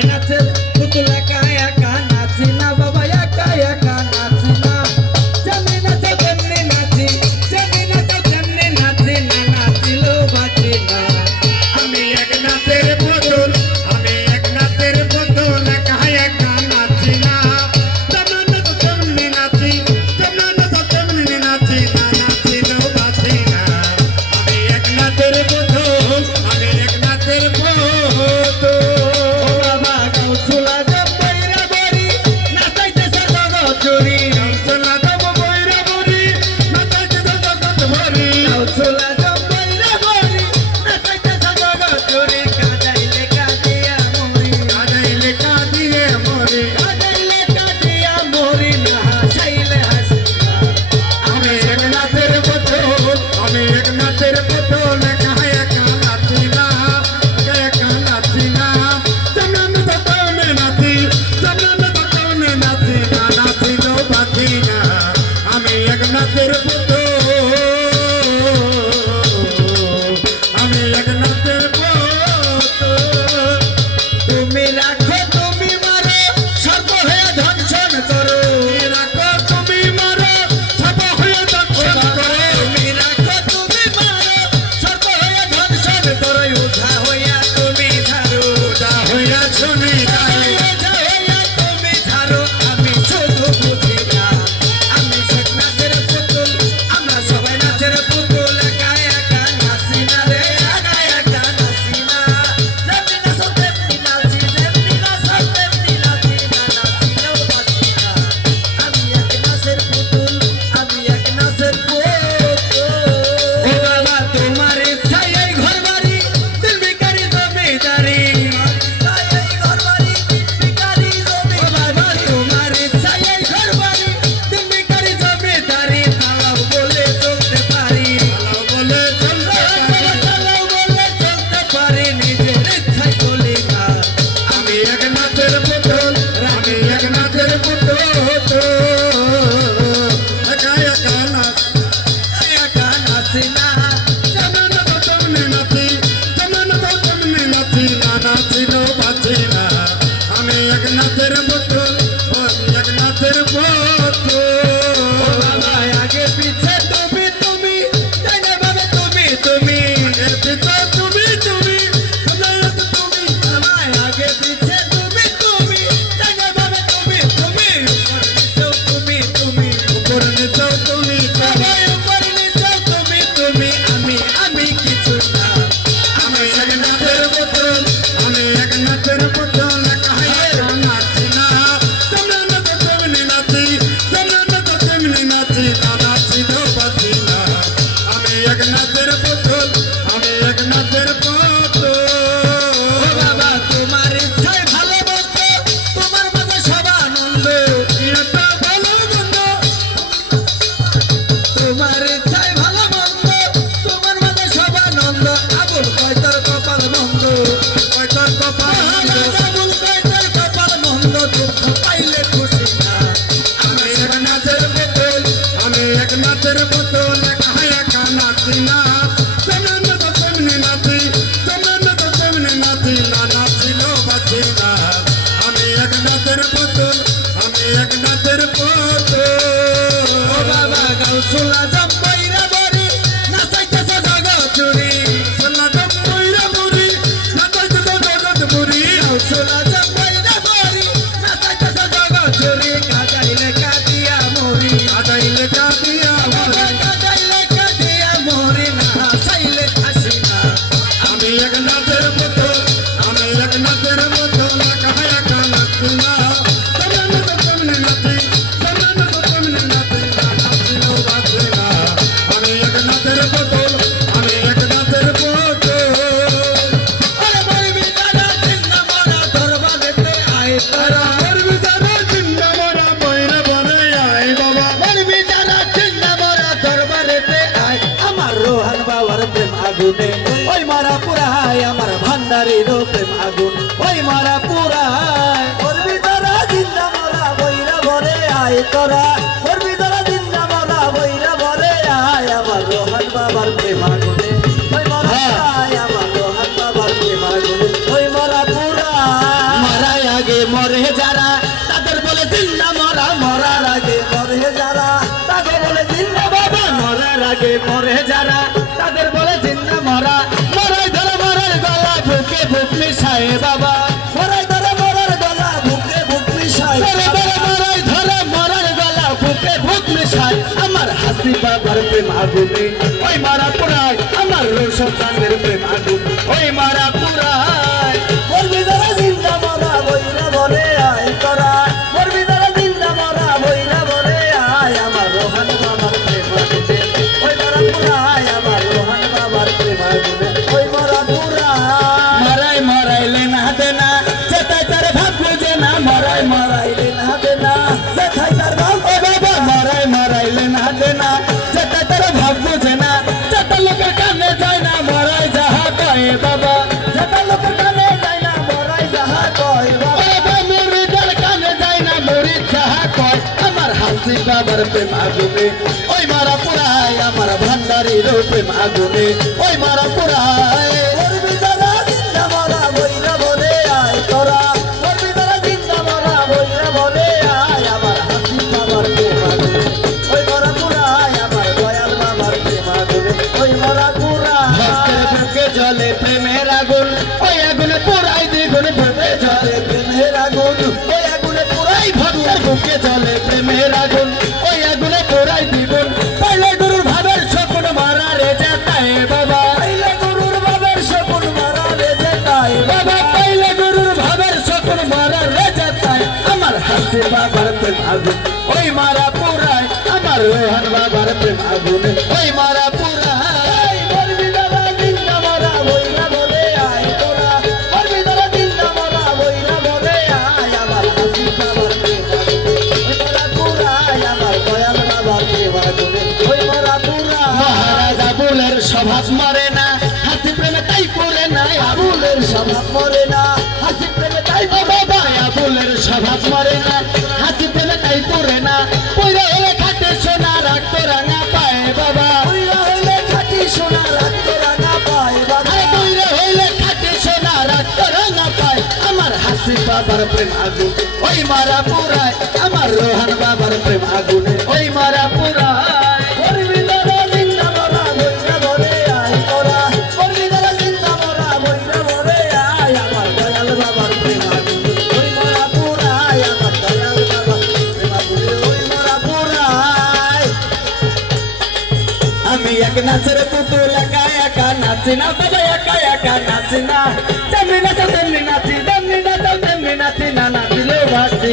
finances ওই মারা পুরায় আমার ভান্ডারির প্রেম আগুন। ওই মারা পুরায়। করবি জিন্দা মারা বৈরা ভরে আয় তোরা। বুকে বুক মিশায় বাবা। মরাই ধরে মরার গলা বুকে বুক মিশায় ধরে ধরে মরাই ধরে মরার গলা বুকে বুক মিশায় আমার হাসি বাবার প্রেম আগুনে ওই মারা পুরায় আমার রোশন চাঁদের প্রেম আগুন ওই মারা হাসি বাবার প্রেম আগুনে ওই মারা পুরায় আমার ভান্ডারির প্রেম আগুনে ওই মারা আয় আমার বাবার প্রেম আগুনে ওই মারা জলে প্রেমের আগুন। ওই আগুনে পুরাই দ্বিগুণ ভেবে জলে প্রেমের আগুন। ওই আগুনে ভক্তের বুকে জলে প্রেমের আগুন। আমার হাসি বাবার প্রেম আগুন ওই মারা পুরাই আমার রোহন বাবার প্রেম আগুন স্বভাব মরে না হাসি প্রেমে তাই করে না। পয়রা হলে খাটে সোনা রাখতো রাঙা পায় বাবা। হলে খাটি সোনা রাখতো রাঙা পায় বাবা। পয়রা হলে খাটি সোনা রাখতো রাঙা পায়। আমার হাসি বাবার প্রেম আগুন ওই মারা পুরায় আমার রোহান বাবার প্রেম আগুনে ওই মারা এক নাচের পুতুল, একা একা নাচি না বাবা একা একা নাচি না। তেমনি নাচো, তেমনি নাচি, তেমনি নাচো, তেমনি নাচি না নাচলে বাঁচি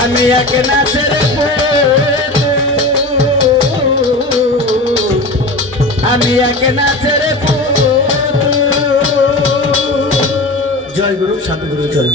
আমি এক নাচের আমি এক নাচের জয় গুরু সাধু গুরু। জয়